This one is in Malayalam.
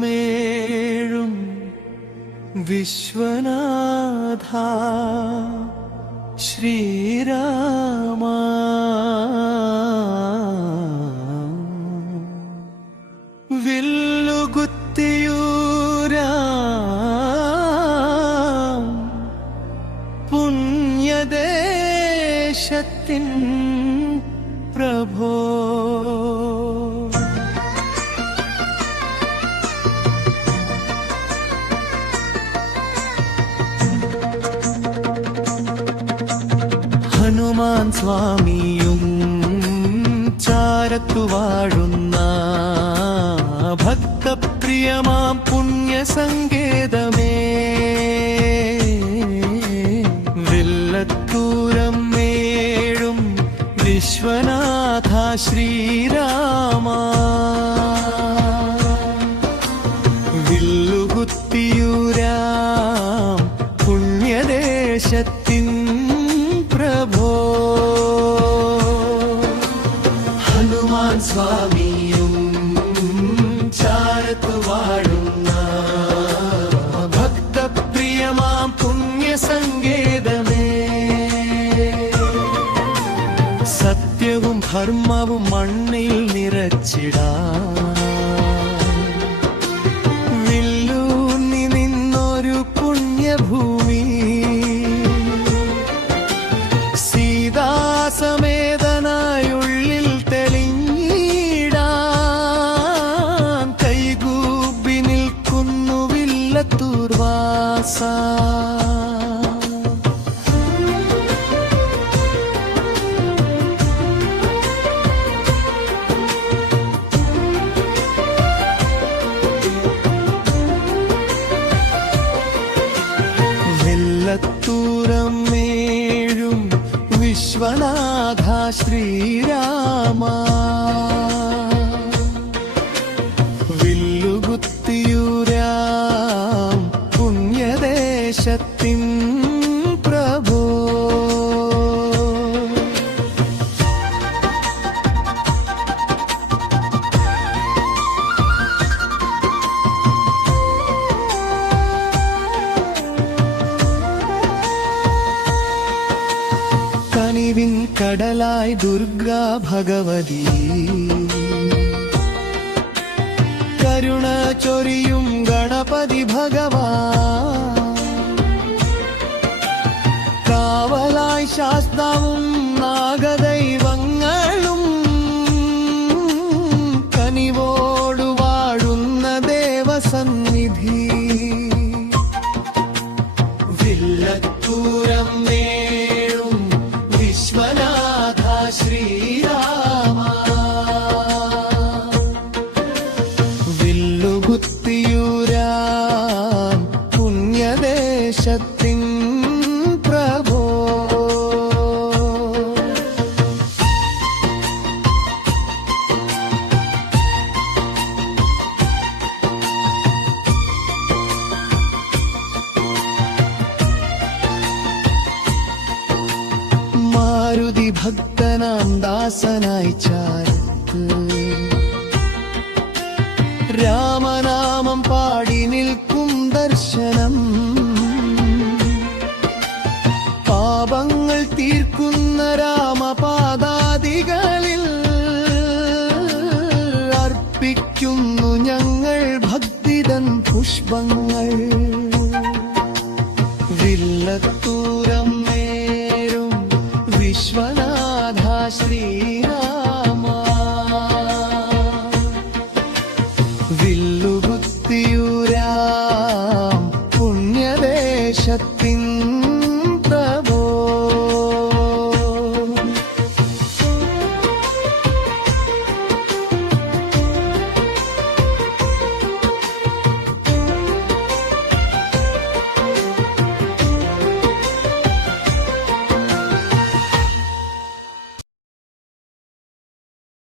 വില്ലത്തൂരമേഴും വിശ്വനാഥ ശ്രീരാമ വില്ലുകുത്തിയൂരാം പുണ്യദേശത്തിൻ പ്രഭോ ഹനുമാൻ സ്വാമിയും ചാരത്തു വാഴുന്ന ഭക്തപ്രിയമാം പുണ്യസങ്കേതമേ വില്ലത്തൂരം മേഴും വിശ്വനാഥ ശ്രീരാമ വില്ലുകുത്തിയൂരാം പുണ്യദേശത്തിൻ പ്രഭോ ഹനുമാൻ സ്വാമിയും ചാരത്തു വാഴുന്ന ഭക്തപ്രിയമാം പുണ്യസങ്കേതമേ സത്യവും ധർമ്മവും മണ്ണിൽ നിറച്ചിടാൻ വില്ലൂന്നി നിന്നൊരു പുണ്യഭൂമി സമേതനായുള്ളിൽ തെളിഞ്ഞിടാൻ കൈകൂപ്പി നിൽക്കുന്നു വില്ലത്തൂർവാസ വില്ലത്തൂരം മേഴും വിശ്വനാഥ ശ്രീരാമ വില്ലുകുത്തിയൂരാം പുണ്യദേശത്തിൻ പ്രഭോ കനിവിൻ കടലായി ദുർഗാ ഭഗവതി കരുണ ചൊരിയും ഗണപതി ഭഗവാൻ കാവലായി ശാസ്താവും നാഗദൈവങ്ങളും കനിവോടു വാഴുന്ന ദേവസന്നിധി വില്ലത്തൂരം മേഴും വിശ്വനാഥ ശ്രീരാമ വില്ലുകുത്തിയൂരാം പുണ്യദേശത്തിൻ പ്രഭോ മാരുതി ഭക്തനാം ദാസനായി ചാരത്ത് രാമനാമം പാടി നിൽക്കും ദർശനം പാപങ്ങൾ തീർക്കുന്ന രാമപാദാദികളിൽ അർപ്പിക്കുന്നു ഞങ്ങൾ ഭക്തിതൻ പുഷ്പങ്ങൾ വില്ലത്തൂരം മേരും വിശ്വനാഥ ശ്രീരാമ വില്ലുകുത്തിയൂരാം പുണ്യദേശത്തിൻ